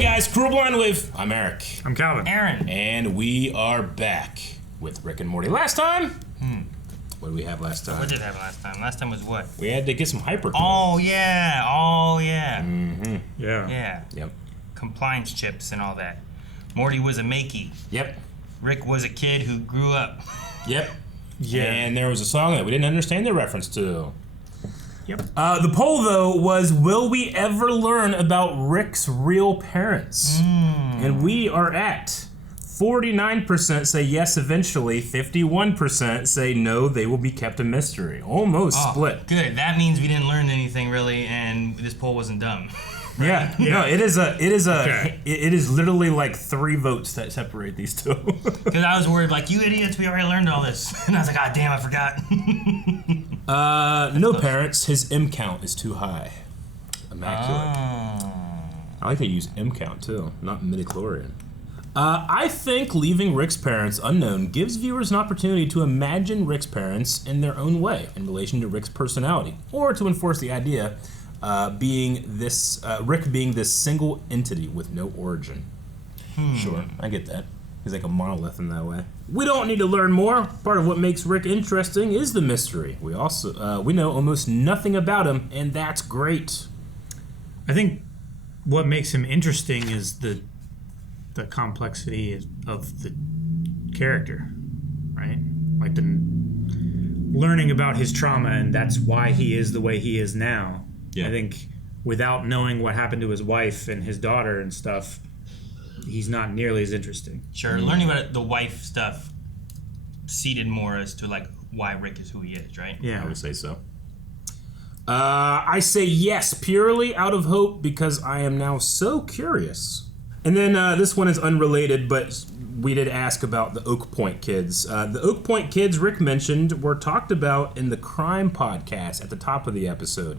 Hey guys, Cruel Blind Wave. I'm Eric. I'm Calvin. Aaron. And we are back with Rick and Morty. Last time? What did we have last time? What did we have last time? Last time was what? We had to get some hyper. Oh yeah. Mm-hmm. Yeah. Yep. Compliance chips and all that. Morty was a makey. Yep. Rick was a kid who grew up. Yep. Yeah. And there was a song that we didn't understand the reference to. Yep. The poll, though, was will we ever learn about Rick's real parents? And we are at 49% say yes eventually, 51% say no, they will be kept a mystery. Almost split. Good. That means we didn't learn anything really, and this poll wasn't dumb. Yeah. No, it is literally like 3 votes that separate these two. Because I was worried, like, you idiots, we already learned all this. And I was like, ah, damn, I forgot. No parents, his M count is too high. Immaculate. I like they use M count too, not midichlorian. I think leaving Rick's parents unknown gives viewers an opportunity to imagine Rick's parents in their own way in relation to Rick's personality, or to enforce the idea Rick being this single entity with no origin. Sure, I get that. He's like a monolith in that way. We don't need to learn more. Part of what makes Rick interesting is the mystery. We know almost nothing about him, and that's great. I think what makes him interesting is the complexity of the character, right? Like the learning about his trauma, and that's why he is the way he is now. Yeah. I think without knowing what happened to his wife and his daughter and stuff, he's not nearly as interesting. Sure, learning about the wife stuff seeded more as to like why Rick is who he is, right? Yeah, I would say so. I say yes, purely out of hope, because I am now so curious. And then this one is unrelated, but we did ask about the Oak Point kids. The Oak Point kids Rick mentioned were talked about in the crime podcast at the top of the episode.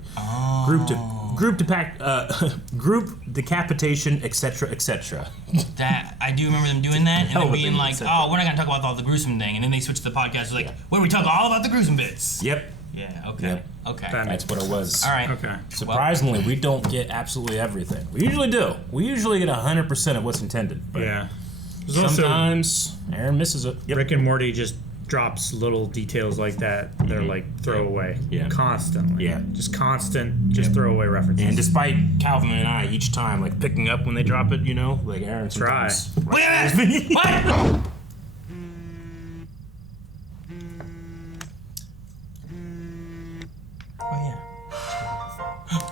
Group decapitation, etc., etc. That I do remember them doing that, and then being like, "Oh, we're not gonna talk about all the gruesome thing," and then they switched to the podcast. Like, "Wait, we talk all about the gruesome bits." Yep. Yeah. Okay. Yep. Okay. That's what it was. All right. Okay. Surprisingly, we don't get absolutely everything. We usually do. We usually get 100% of what's intended. But yeah. Sometimes Aaron misses it. Yep. Rick and Morty just drops little details like that. They're like throwaway. Yeah. Constantly. Yeah. Just constant, throwaway references. And despite Calvin and I each time like picking up when they drop it, like Aaron sometimes. Wait a minute! What?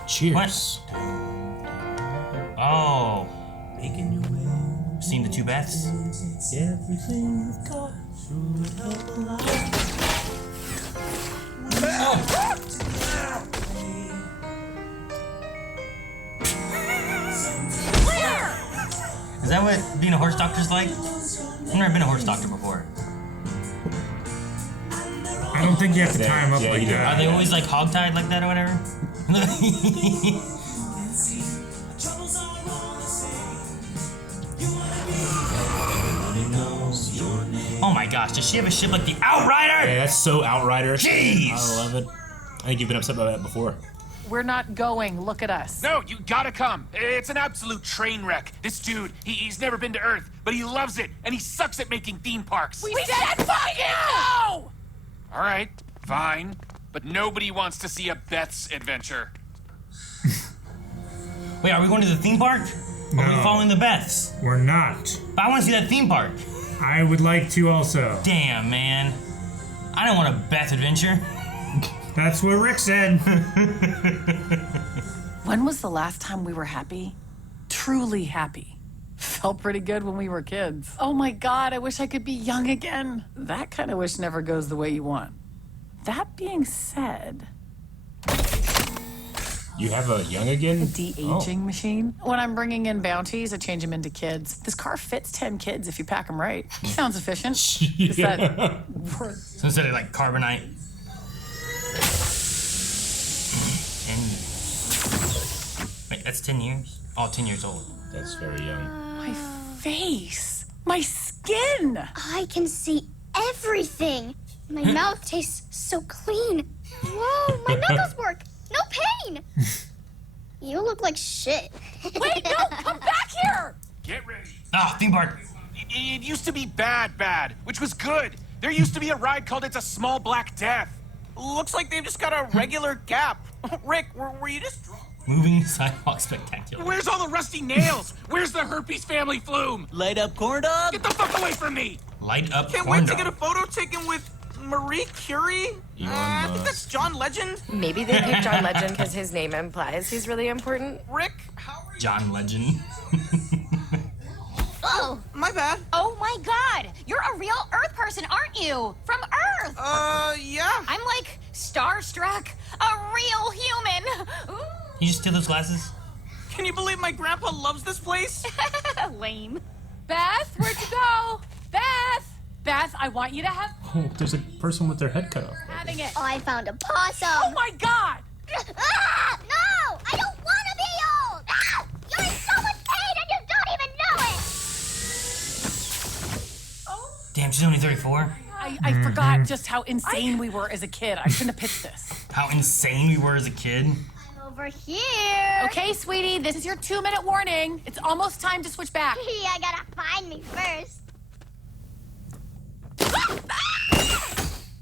Cheers. What? Oh. Seen the 2 Beths? Everything you've got should help a lot. Is that what being a horse doctor's like? I've never been a horse doctor before. I don't think you have to tie them up like that. Are they always like hogtied like that or whatever? Oh my gosh, does she have a ship like the Outrider? Yeah, that's so Outrider. Jeez! I love it. I think you've been upset about that before. We're not going. Look at us. No, you gotta come. It's an absolute train wreck. This dude, he's never been to Earth, but he loves it, and he sucks at making theme parks. We said fuck you! No! All right, fine. But nobody wants to see a Beth's Adventure. Wait, are we going to the theme park? No. Or are we following the Beths? We're not. But I want to see that theme park. I would like to also. Damn, man. I don't want a Beth Adventure. That's what Rick said. When was the last time we were happy? Truly happy. Felt pretty good when we were kids. Oh my God, I wish I could be young again. That kind of wish never goes the way you want. That being said... You have a young again? A de-aging machine. When I'm bringing in bounties, I change them into kids. This car fits 10 kids if you pack them right. Sounds efficient. Is that... So instead of like carbonite. 10 years. Wait, that's 10 years? Oh, 10 years old. That's very young. My face. My skin. I can see everything. My mouth tastes so clean. Whoa, my knuckles work. No pain. You look like shit. Wait, no, come back here. Ah, theme park. It used to be bad, which was good. There used to be a ride called It's a Small Black Death. Looks like they've just got a regular gap. Rick, were you just drunk? Moving sidewalk spectacular. Where's all the rusty nails? Where's the herpes family flume? Light up corn dog? Get the fuck away from me! Light up Can't corn wait to dog. get a photo taken with Marie Curie? I think that's John Legend. Maybe they picked John Legend because his name implies he's really important. Rick, how are you? John Legend. Oh, My bad. Oh my god! You're a real Earth person, aren't you? From Earth! Yeah. I'm like starstruck. A real human! Ooh. You just steal those glasses? Can you believe my grandpa loves this place? Lame. Beth, where'd you go? Beth, I want you to have Oh, there's a person with their head cut off. having it. I found a possum. Oh my god! Ah, no! I don't want to be old! Ah, you're in so much pain and you don't even know it! Damn, she's only 34. I forgot just how insane we were as a kid. I shouldn't have pitched this. How insane we were as a kid. Over here. Okay, sweetie, this is your 2-minute warning. It's almost time to switch back. I gotta find me first.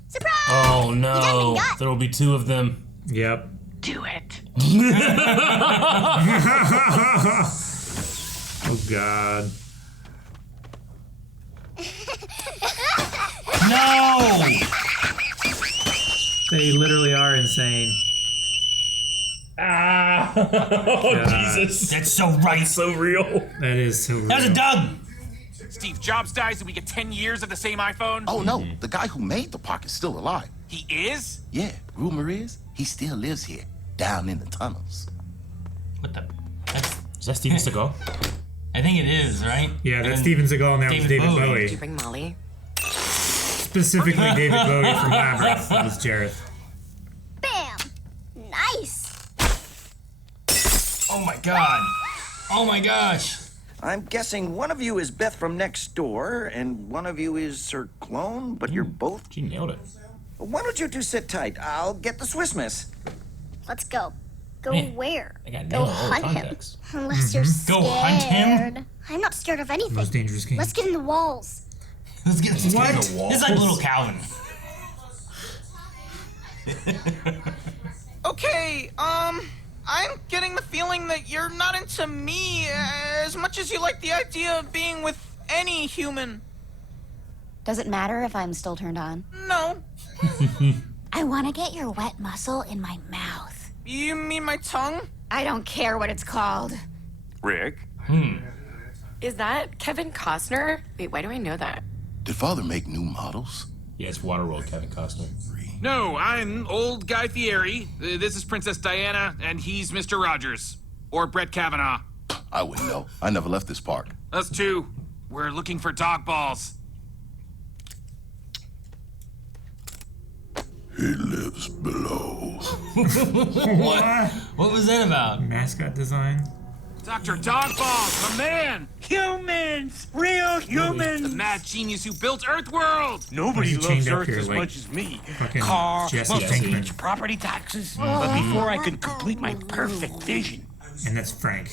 Surprise! Oh You got no, me gut. there will be 2 of them. Yep. Do it. Oh God. No! They literally are insane. Ah! Oh God. Jesus! That's so right. So real. That is so real. That was a Doug. Steve Jobs dies and we get 10 years of the same iPhone? Oh, no. The guy who made the park is still alive. He is? Yeah, rumor is he still lives here, down in the tunnels. What the? That's, Is that Steven Seagal? I think it is, right? Yeah, that's And Steven Seagal and that was David Did you Bowie. bring Molly? Specifically David Bowie from Labyrinth. That was Jareth. Bam! Nice! Oh my god. Oh my gosh. I'm guessing one of you is Beth from next door, and one of you is her clone, but you're both. She nailed it. Why don't you two sit tight? I'll get the Swiss miss. Let's go. Go Man, where? I got Go nailed all the hunt him. context. Unless you're scared. Go hunt him? I'm not scared of anything. Most dangerous game. Let's get in the walls. Let's get this. What? It's like little Calvin. Okay, I'm getting the feeling that you're not into me as much as you like the idea of being with any human. Does it matter if I'm still turned on? No. I want to get your wet muscle in my mouth. You mean my tongue? I don't care what it's called. Rick? Is that Kevin Costner? Wait, why do I know that? Did Father make new models? Yeah, it's Waterworld, Kevin Costner. No, I'm old Guy Fieri. This is Princess Diana, and he's Mr. Rogers. Or Brett Kavanaugh. I wouldn't know. I never left this park. Us too. We're looking for dog balls. He lives below. What was that about? Mascot design. Dr. Dog Balls, the man! Humans! Real The humans! mad genius who built Earthworld! Nobody You loves chained up Earth here as like much as me. fucking Car, Jesse Mercedes, Pinkman. property taxes. But before I could complete my perfect vision, And that's Frank.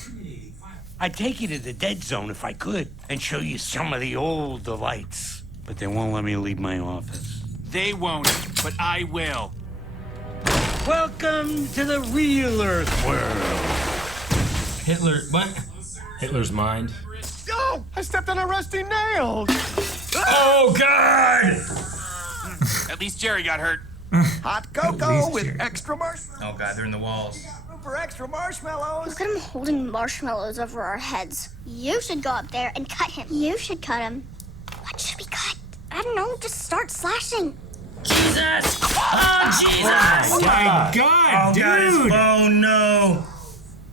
I'd take you to the dead zone if I could and show you some of the old delights. But they won't let me leave my office. They won't, but I will. Welcome to the real Earth world. Hitler. What? Hitler's mind. Oh, I stepped on a rusty nail. Oh god! At least Jerry got hurt. Hot cocoa with Jerry. extra marshmallows. Oh god, they're in the walls. For extra marshmallows. Look at him holding marshmallows over our heads. You should go up there and cut him. You should cut him. What should we cut? I don't know. Just start slashing. Jesus! Oh Jesus! Oh my God, dude! Oh no!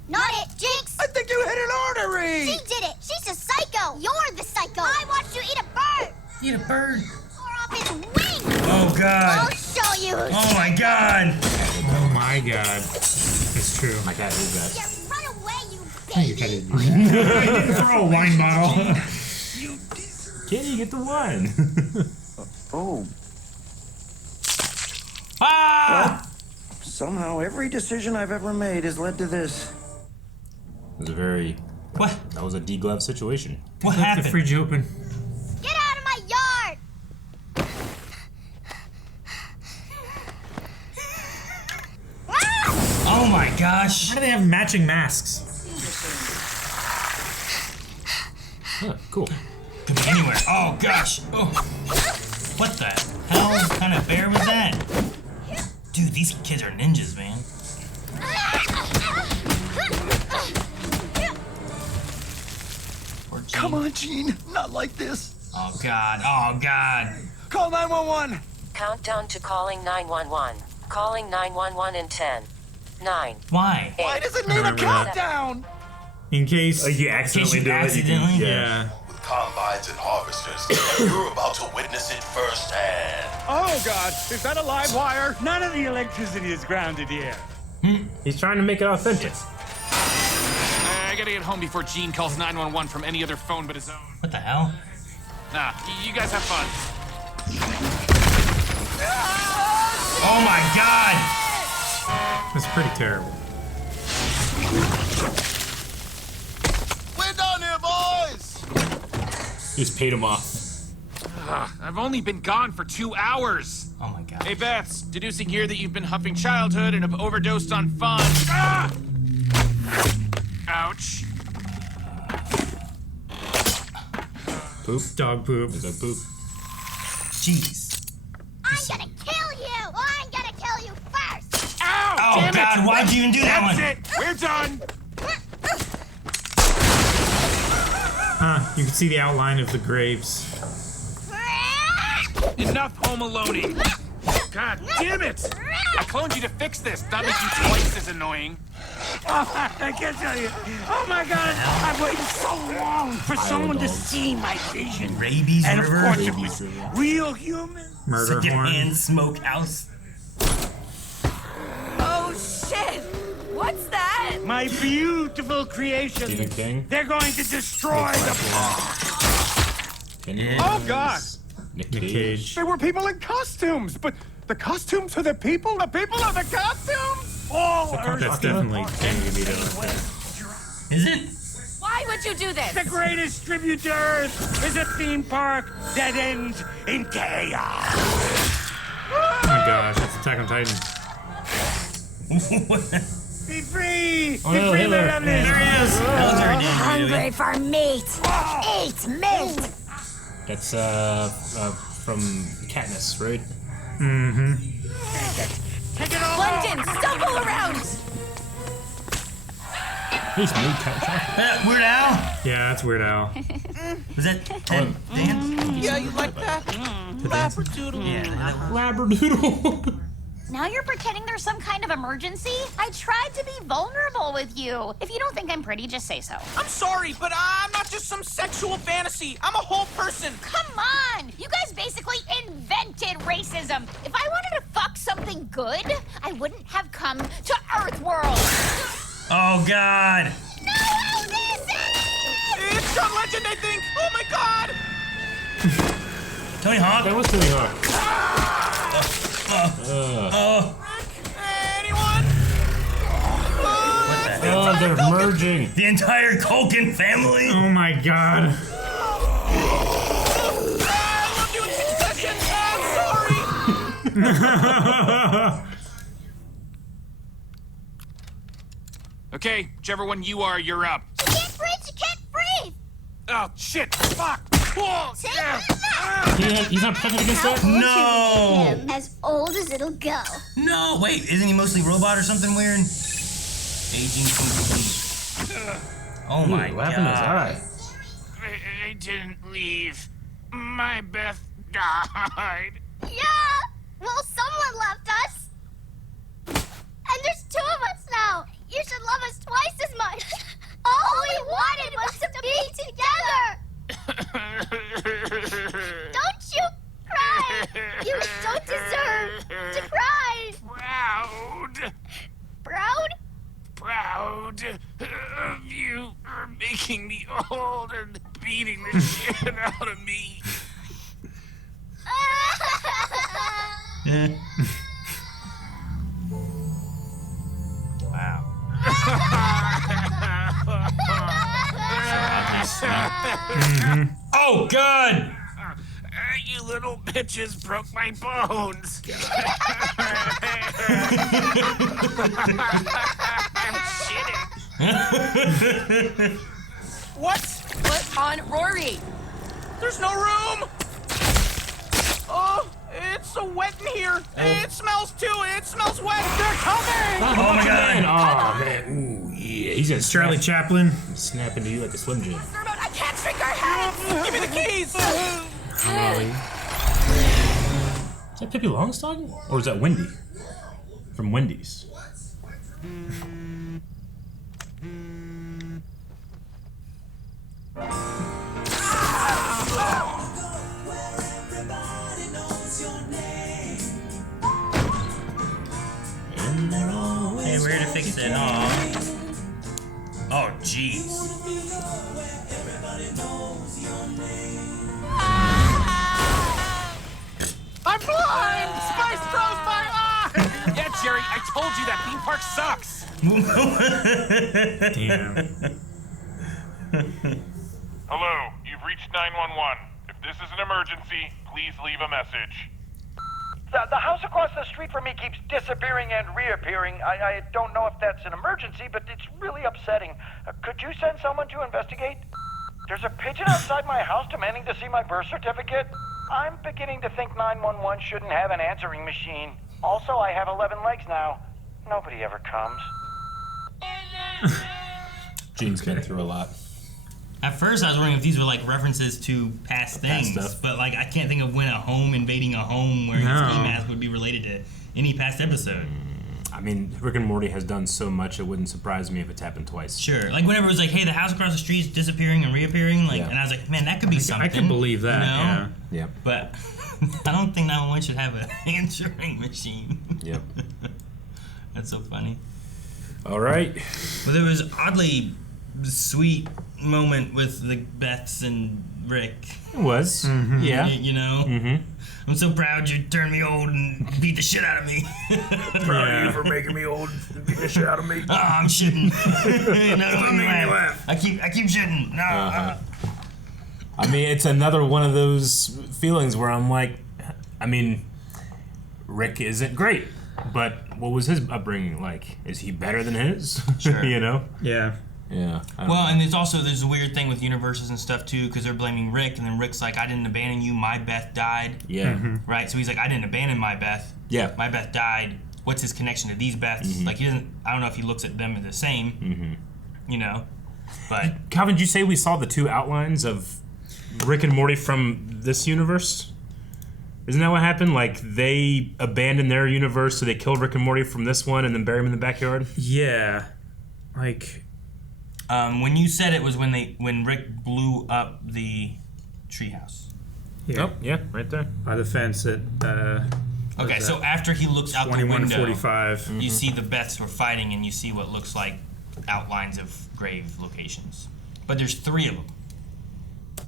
Not it, Jinx. I think you hit an artery. She did it. She's a psycho. You're the psycho. I watched you eat a bird. Eat a bird. Tore off his wing. Oh god! I'll show you. Oh my god! Oh my God. It's true. My God, who's that? Yeah, run away, you You baby. gotta do that. I didn't throw a wine bottle. Can you get the wine? Oh, Ah! somehow every decision I've ever made has led to this. It was a very What? That was a D-glove situation. What Left happened? the fridge open. Get out of my yard! Oh my gosh. Why do they have matching masks? Huh, cool. Could be anywhere. Oh gosh. Oh. What the hell kind of bear was that? Dude, these kids are ninjas, man. Come on, Gene. Not like this. Oh god. Oh god. Call 911. Countdown to calling 911. Calling 911 in 10, 9. Why? Why does it need a countdown? In case you accidentally do it. Accidentally? Yeah. With combines and harvesters, you're about to witness it firsthand. Oh, God. Is that a live wire? None of the electricity is grounded here. He's trying to make it authentic. I gotta get home before Gene calls 911 from any other phone but his own. What the hell? Nah, you guys have fun. Oh my god! That's pretty terrible. We're done here, boys! He just paid him off. I've only been gone for 2 hours. Oh my god. Hey, Beths, deducing here that you've been huffing childhood and have overdosed on fun. Ah! Ouch. Poop? Dog poop. Is that poop? Jeez. I'm gonna kill you! I'm gonna kill you first! Ow! Oh Damn god, it! why'd you even do that That's one? it! We're done! You can see the outline of the graves. Enough home aloneing. God damn it! I cloned you to fix this, not make you twice as annoying. Oh, I can't tell you. Oh my God! I've waited so long for someone to see my vision. Rabies And of river. course it was real human. Murder horn. Secondhand smokehouse. Oh shit! What's that? My beautiful creation. Stephen King? They're going to destroy the park. Oh, God. Nick Nick Cage. There were people in costumes, but the costumes are the people? The people are the costumes? All That's definitely Danny Devito. Is it? Why would you do this? The greatest tribute to Earth is a theme park that ends in chaos. Oh my gosh, that's Attack on Titan. Be free! Oh, Be no, free, Hitler. my lovelies! There he is. Hungry for meat! Eat meat! That's from Katniss, right? Mm-hmm. Take it all London, stumble around! He's made chocolate. Weird Al? Yeah, that's Weird Al. Was that Ted Dance? Yeah, you like that? Labradoodle. Yeah. Labradoodle. Now you're pretending there's some kind of emergency? I tried to be vulnerable with you. If you don't think I'm pretty, just say so. I'm sorry, but I'm not just some sexual fantasy. I'm a whole person. Come on! You guys basically invented racism. If I wanted to fuck something good, I wouldn't have come to Earthworld. Oh god. No, this is! It's John Legend, I think. Oh my God! Tony Hawk? That was Tony Hawk. Anyone? What the hell? Oh, they're merging. The entire Culkin family? Oh my god. I love you in succession. I'm sorry. Okay, whichever one you are, you're up. She can't breathe! She can't breathe! Oh, shit! Fuck! Whoa, Take yeah. it back! He's not protected against that? No! Him as old as it'll go. No, wait, isn't he mostly robot or something weird? Aging complete. Oh my What happened to his god. eye? I didn't leave. My Beth died. Yeah! Well, someone left us. And there's 2 of us now. You should love us twice as much. All we wanted was to be together. Don't you cry. You don't deserve to cry. Proud? Proud of you for making me old and beating the shit out of me. Wow. Oh, God! You little bitches broke my bones. I'm shitting. What? Put on Rory. There's no room. Oh, it's so wet in here. It smells too. It smells wet. They're coming. Oh my God! Oh man, ooh yeah, he's just Charlie Chaplin. snap into you like a Slim Jim. I can't shake our hands. Give me the keys. Is that Pippi Longstocking? Or is that Wendy? From Wendy's. Hey, we're here to fix it. Aw. Oh, jeez. I'm blind! Spice froze my eye! Yeah, Jerry, I told you that theme park sucks! Damn. Hello, you've reached 911. If this is an emergency, please leave a message. The house across the street from me keeps disappearing and reappearing. I don't know if that's an emergency, but it's really upsetting. Could you send someone to investigate? There's a pigeon outside my house demanding to see my birth certificate. I'm beginning to think 911 shouldn't have an answering machine. Also, I have 11 legs now. Nobody ever comes. Gene's been through a lot. At first, I was wondering if these were like references to past things, stuff. but like I can't think of when a home invading a home wearing a ski mask would be related to any past episode. I mean, Rick and Morty has done so much, it wouldn't surprise me if it's happened twice. Sure, like whenever it was like, hey, the house across the street is disappearing and reappearing, like, and I was like, man, that could be something. I can believe that. You know? Yeah. But I don't think 911 should have an answering machine. Yep. That's so funny. All right. But there was oddly sweet moment with the Beths and Rick. It was. Mm-hmm. Yeah. You know? Mm-hmm. I'm so proud you turned me old and beat the shit out of me. Proud of you for making me old and beat the shit out of me. Oh, I'm shitting. No, laugh. I keep shitting. No. I mean, it's another one of those feelings where I'm like, I mean, Rick isn't great, but what was his upbringing like? Is he better than his? Sure. You know? Yeah. Yeah. Well, and there's a weird thing with universes and stuff too, because they're blaming Rick, and then Rick's like, I didn't abandon you, my Beth died. Yeah. Mm-hmm. Right? So he's like, I didn't abandon my Beth. Yeah. My Beth died. What's his connection to these Beths? Mm-hmm. Like, he doesn't, I don't know if he looks at them as the same, you know? But. Calvin, did you say we saw the two outlines of Rick and Morty from this universe? Isn't that what happened? Like, they abandoned their universe, so they killed Rick and Morty from this one and then buried him in the backyard? Yeah. Like... when you said it was when Rick blew up the treehouse. Yeah. Oh, yeah, right there. By the fence at, okay, so after he looks out the window, 2145. you see the Beths were fighting, and you see what looks like outlines of grave locations. But there's 3 of them.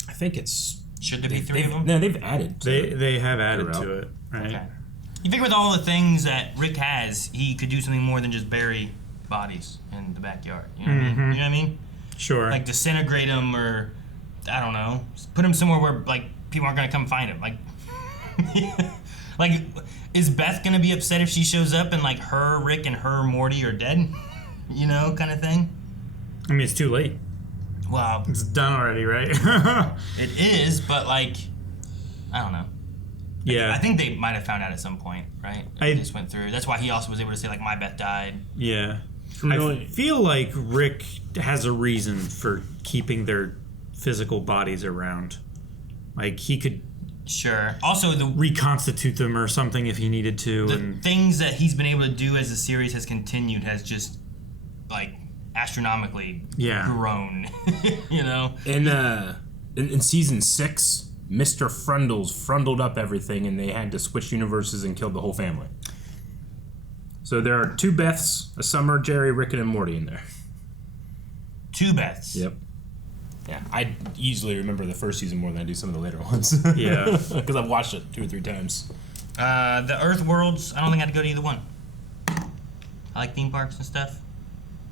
I think it's... Should there be 3 of them? No, they've added to it. They have added to it, right? Okay. You figure with all the things that Rick has, he could do something more than just bury bodies in the backyard. You know what I mean? You know what I mean? Sure. Like disintegrate them, or I don't know, put them somewhere where like people aren't gonna come find him. Like, like is Beth gonna be upset if she shows up and like her Rick and her Morty are dead? You know, kind of thing. I mean, it's too late. Well, it's done already, right? It is, but like, I don't know. Yeah. I think they might have found out at some point, right? It just went through. That's why he also was able to say like, my Beth died. Yeah. I feel like Rick has a reason for keeping their physical bodies around. Like, he could... Sure. Also, reconstitute them or something if he needed to. The things that he's been able to do as the series has continued has just, like, astronomically grown. You know? In season 6, Mr. Frundles frundled up everything, and they had to switch universes and killed the whole family. So there are 2 Beths, a Summer, Jerry, Rick, and Morty in there. 2 Beths? Yep. Yeah, I easily remember the first season more than I do some of the later ones. Yeah. Because I've watched it 2 or 3 times. The Earth worlds, I don't think I had to go to either one. I like theme parks and stuff.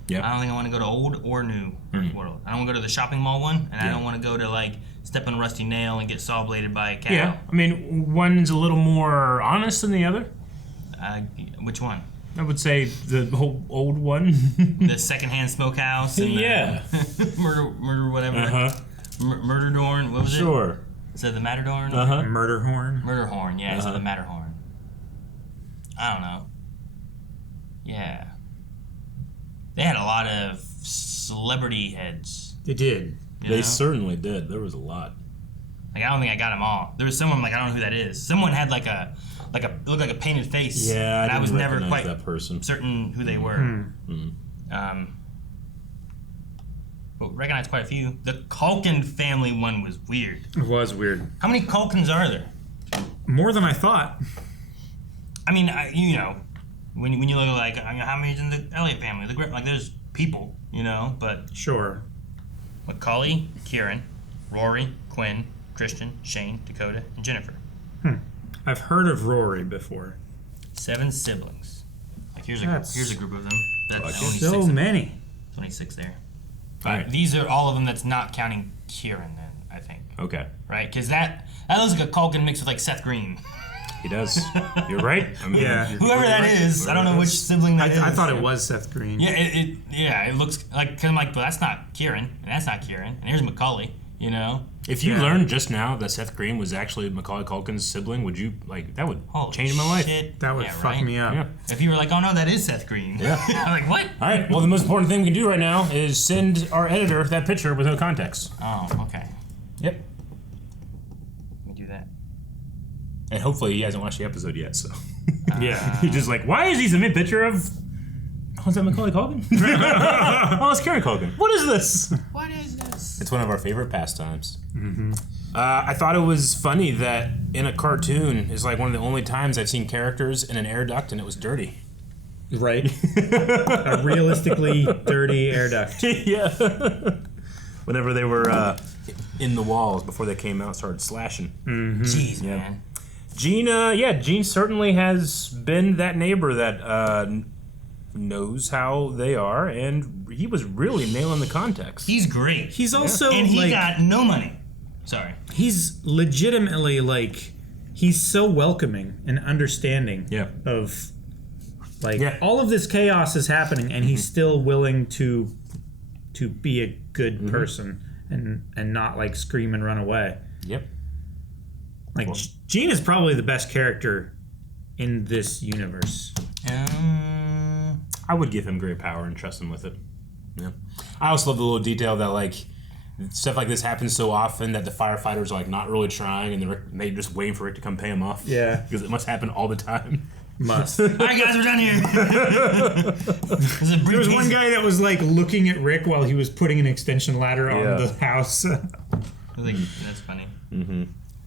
Yep. I don't think I want to go to old or new Earth World. I don't want to go to the shopping mall one, and I don't want to go to like step on a rusty nail and get saw bladed by a cow. Yeah, I mean, one's a little more honest than the other. Which one? I would say the whole old one. The secondhand smokehouse. And murder whatever. Murder Dorn. What was it? Sure. Is that the Matterhorn? Murderhorn. Murderhorn. Yeah, it's the Matterhorn. I don't know. Yeah. They had a lot of celebrity heads. They did. They certainly did. There was a lot. Like I don't think I got them all. There was someone like I don't know who that is. Someone had like a looked like a painted face. Yeah, and I was never quite that person. certain who they were. But recognized quite a few. The Culkin Family one was weird. It was weird. How many Culkins are there? More than I thought. I mean, you know, when you look at like how many's in the Elliott family, like there's people, you know, but sure. Macaulay, Kieran, Rory, Quinn, Christian, Shane, Dakota, and Jennifer. I've heard of Rory before. 7 siblings. Like here's a group of them. That's only so many. There's only 6 there. All right. These are all of them that's not counting Kieran then, I think. Okay. Right? Because that looks like a Culkin mixed with like Seth Green. He does. You're right. I mean, Whoever that is, I don't know which sibling that is. I thought it was Seth Green. Yeah, it looks like, cause I'm like, well, that's not Kieran, and that's not Kieran, and here's Macaulay, you know? If you learned just now that Seth Green was actually Macaulay Culkin's sibling, would you, like, that would change my life. That would fuck me up. Yeah. If you were like, oh no, that is Seth Green. Yeah. I'm like, what? All right, well, the most important thing we can do right now is send our editor that picture with no context. Oh, okay. Yep. Let me do that. And hopefully he hasn't watched the episode yet, so. Yeah. He's just like, why is he sending a picture of... Oh, is that Macaulay Culkin? Oh, it's Kieran Culkin. What is this? What is this? It's one of our favorite pastimes. I thought it was funny that in a cartoon is like one of the only times I've seen characters in an air duct and it was dirty. Right. A realistically dirty air duct. Yeah. Whenever they were in the walls before they came out and started slashing. Jeez, man. Gene certainly has been that neighbor that knows how they are, and he was really nailing the context. He's great. He's also and he like, got no money. Sorry. He's legitimately like, he's so welcoming and understanding of like all of this chaos is happening, and he's still willing to be a good person and not like scream and run away. Yep. Like Gene is probably the best character in this universe. I would give him great power and trust him with it. Yeah. I also love the little detail that like stuff like this happens so often that the firefighters are like not really trying and they're just waiting for Rick to come pay him off. Yeah. Because it must happen all the time. Must. All right, guys, we're done here. There was one guy that was like looking at Rick while he was putting an extension ladder on the house. That's funny.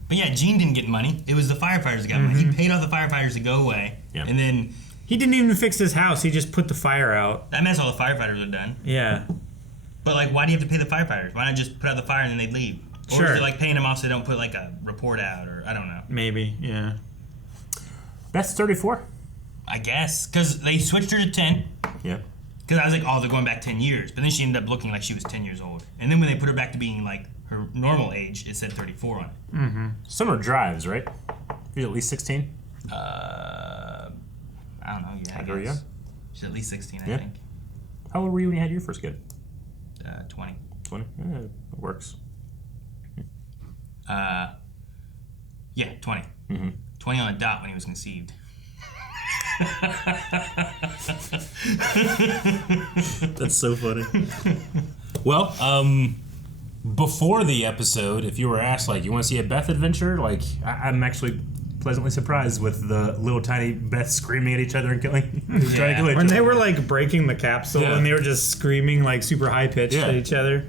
But yeah, Gene didn't get money. It was the firefighters that got money. He paid off the firefighters to go away. And then... He didn't even fix his house. He just put the fire out. That meant all the firefighters are done. Yeah. But like, why do you have to pay the firefighters? Why not just put out the fire and then they'd leave? Or is it like paying them off so they don't put like a report out, or I don't know. Maybe, yeah. That's 34. I guess. Because they switched her to 10. Yeah. Because I was like, oh, they're going back 10 years. But then she ended up looking like she was 10 years old. And then when they put her back to being like her normal age, it said 34 on it. Summer drives, right? She's at least 16? I don't know. Yeah, Very young. She's at least 16, I think. How old were you when you had your first kid? 20. 20? Yeah, it works. Yeah, 20. 20 on the dot when he was conceived. That's so funny. Well, before the episode, if you were asked, like, you want to see a Beth Adventure? Like, I'm actually pleasantly surprised with the little tiny Beth screaming at each other and killing. Trying to kill each when other. they were like breaking the capsule and they were just screaming like super high pitched at each other.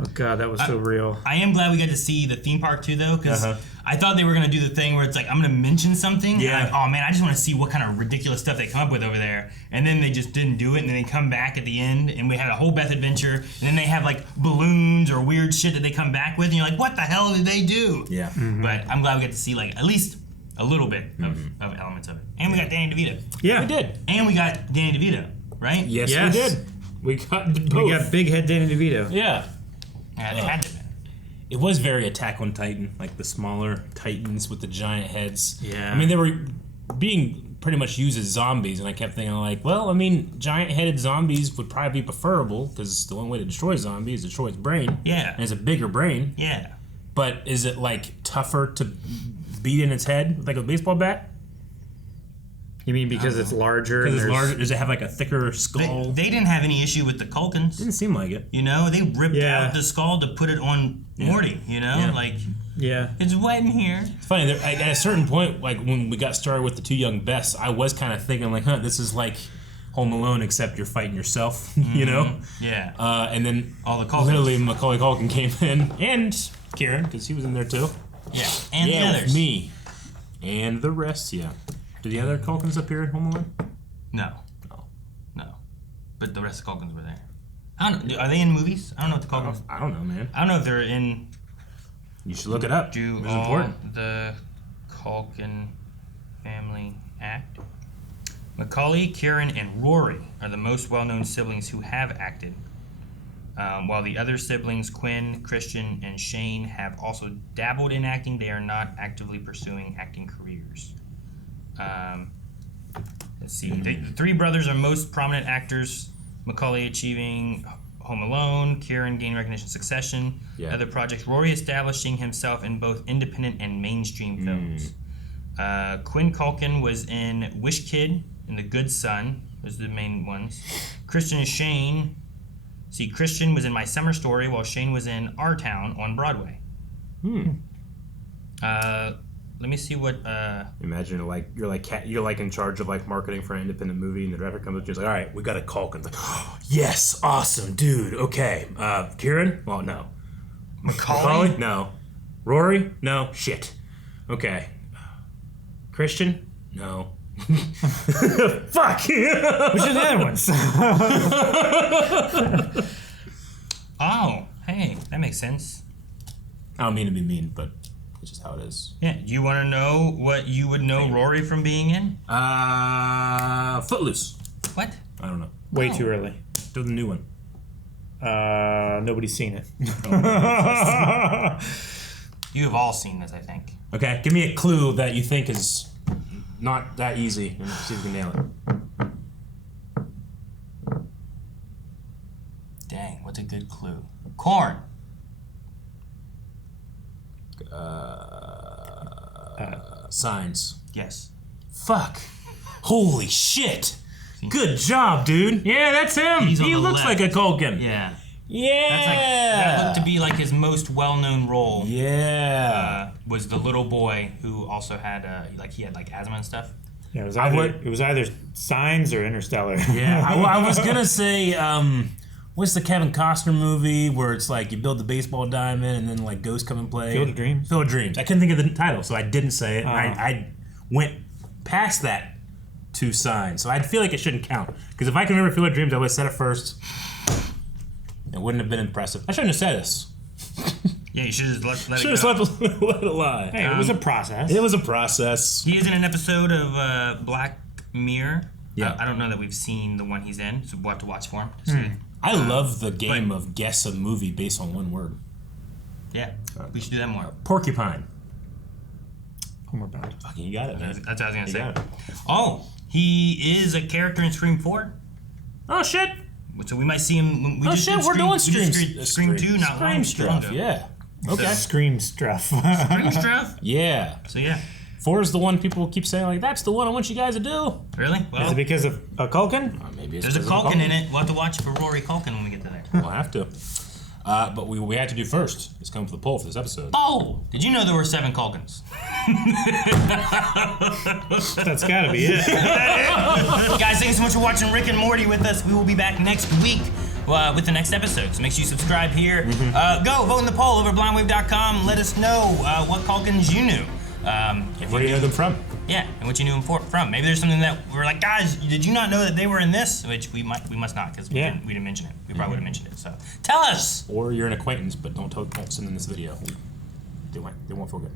Oh god, that was so real. I am glad we got to see the theme park too, though, because I thought they were gonna do the thing where it's like, I'm gonna mention something. Yeah. And like, oh man, I just want to see what kind of ridiculous stuff they come up with over there. And then they just didn't do it, and then they come back at the end, and we had a whole Beth Adventure, and then they have like balloons or weird shit that they come back with, and you're like, what the hell did they do? Yeah. But I'm glad we got to see like at least a little bit of elements of it. And we got Danny DeVito. Yeah. We did. And we got Danny DeVito, right? Yes, we did. We got both. We got Big Head Danny DeVito. Yeah. Yeah, it had to be. It was very Attack on Titan, like the smaller titans with the giant heads. Yeah. I mean, they were being pretty much used as zombies, and I kept thinking, like, well, I mean, giant-headed zombies would probably be preferable, because the only way to destroy a zombie is destroy its brain. Yeah. And it's a bigger brain. Yeah. But is it, like, tougher to beat in its head with, like, a baseball bat? You mean because it's larger? Because it's larger. Does it have, like, a thicker skull? They didn't have any issue with the Culkins. Didn't seem like it. You know, they ripped out the skull to put it on Morty, you know? Like, it's wet in here. It's funny, at a certain point, like, when we got started with the two young Beths, I was kind of thinking, like, this is like Home Alone, except you're fighting yourself, you know? Yeah. And then all the Culkins. Literally Macaulay Culkin came in, and Kieran, because he was in there too. Yeah, and the others. With me. And the rest, yeah. Do the other Culkins appear in Home Alone? No. No. But the rest of the Culkins were there. I don't know. Are they in movies? I don't know what the Culkins... I don't know, man. I don't know if they're in... You should look it up. It's important. The Culkin Family act. Macaulay, Kieran, and Rory are the most well-known siblings who have acted. While the other siblings, Quinn, Christian, and Shane, have also dabbled in acting, they are not actively pursuing acting careers. Let's see. The three brothers are most prominent actors. Macaulay achieving Home Alone, Kieran gaining recognition Succession. Yeah. Other projects, Rory establishing himself in both independent and mainstream films. Quinn Culkin was in Wish Kid and The Good Son. Those are the main ones. Christian and Shane. See, Christian was in My Summer Story, while Shane was in Our Town on Broadway. Let me see what. Imagine you're like in charge of like marketing for an independent movie, and the director comes up to you and is like, "All right, we got a Culkin." Like, oh, yes, awesome, dude. Okay, Kieran? Well, no. Macaulay? No. Rory? No. Shit. Okay. Christian? No. Fuck. Which are the other ones? Oh, hey, that makes sense. I don't mean to be mean, but it's just how it is. Yeah. Do you want to know what you would know Rory from being in? Footloose. What? I don't know. Way too early. Do the new one. Nobody's seen it. You have all seen this, I think. Okay, give me a clue that you think is not that easy, and see if you can nail it. Dang, what's a good clue? Corn. Signs. Yes. Fuck. Holy shit. Good job, dude. Yeah, that's him. He looks like a Culkin. Yeah. Yeah. That looked to be like his most well-known role. Yeah. Was the little boy who also had he had like asthma and stuff. Yeah, it was either Signs or Interstellar. Yeah. I was gonna say, what's the Kevin Costner movie where it's like you build the baseball diamond and then like ghosts come and play? Field of Dreams. Field of Dreams. I couldn't think of the title, so I didn't say it. I went past that to Signs, so I feel like it shouldn't count because if I can remember Field of Dreams, I would have said it first. It wouldn't have been impressive. I shouldn't have said this. Yeah, you should have let it go. Should have let it lie. Hey, it was a process. It was a process. He is in an episode of Black Mirror. Yeah. I don't know that we've seen the one he's in, so we'll have to watch for him to see. I love the game of guess a movie based on one word. Yeah, we should do that more. Porcupine. Homeward Bound. Fucking, you got it, man. That's what I was going to say. got it. Oh, he is a character in Scream 4. Oh, shit. So we might see him. We're doing Scream 2 not long stuff. ago. Yeah. Okay. Scream stuff. Scream stuff? Yeah. So yeah. 4 is the one people keep saying, like, that's the one I want you guys to do. Really? Well, is it because of a Culkin? Maybe it's there's a because of Culkin in it. We'll have to watch for Rory Culkin when we get to there. We'll have to. But we had to do first. Let's come for the poll for this episode. Oh! Did you know there were 7 Culkins? That's gotta be it. Guys, thank you so much for watching Rick and Morty with us. We will be back next week with the next episode. So make sure you subscribe here. Go vote in the poll over at blindwave.com. Let us know what Culkins you knew. Where do you know them from? Yeah, and what you knew them from. Maybe there's something that we're like, guys, did you not know that they were in this? Which we must not, because we didn't mention it. We probably would have mentioned it. So tell us. Or you're an acquaintance, but don't send them this video. They won't feel good.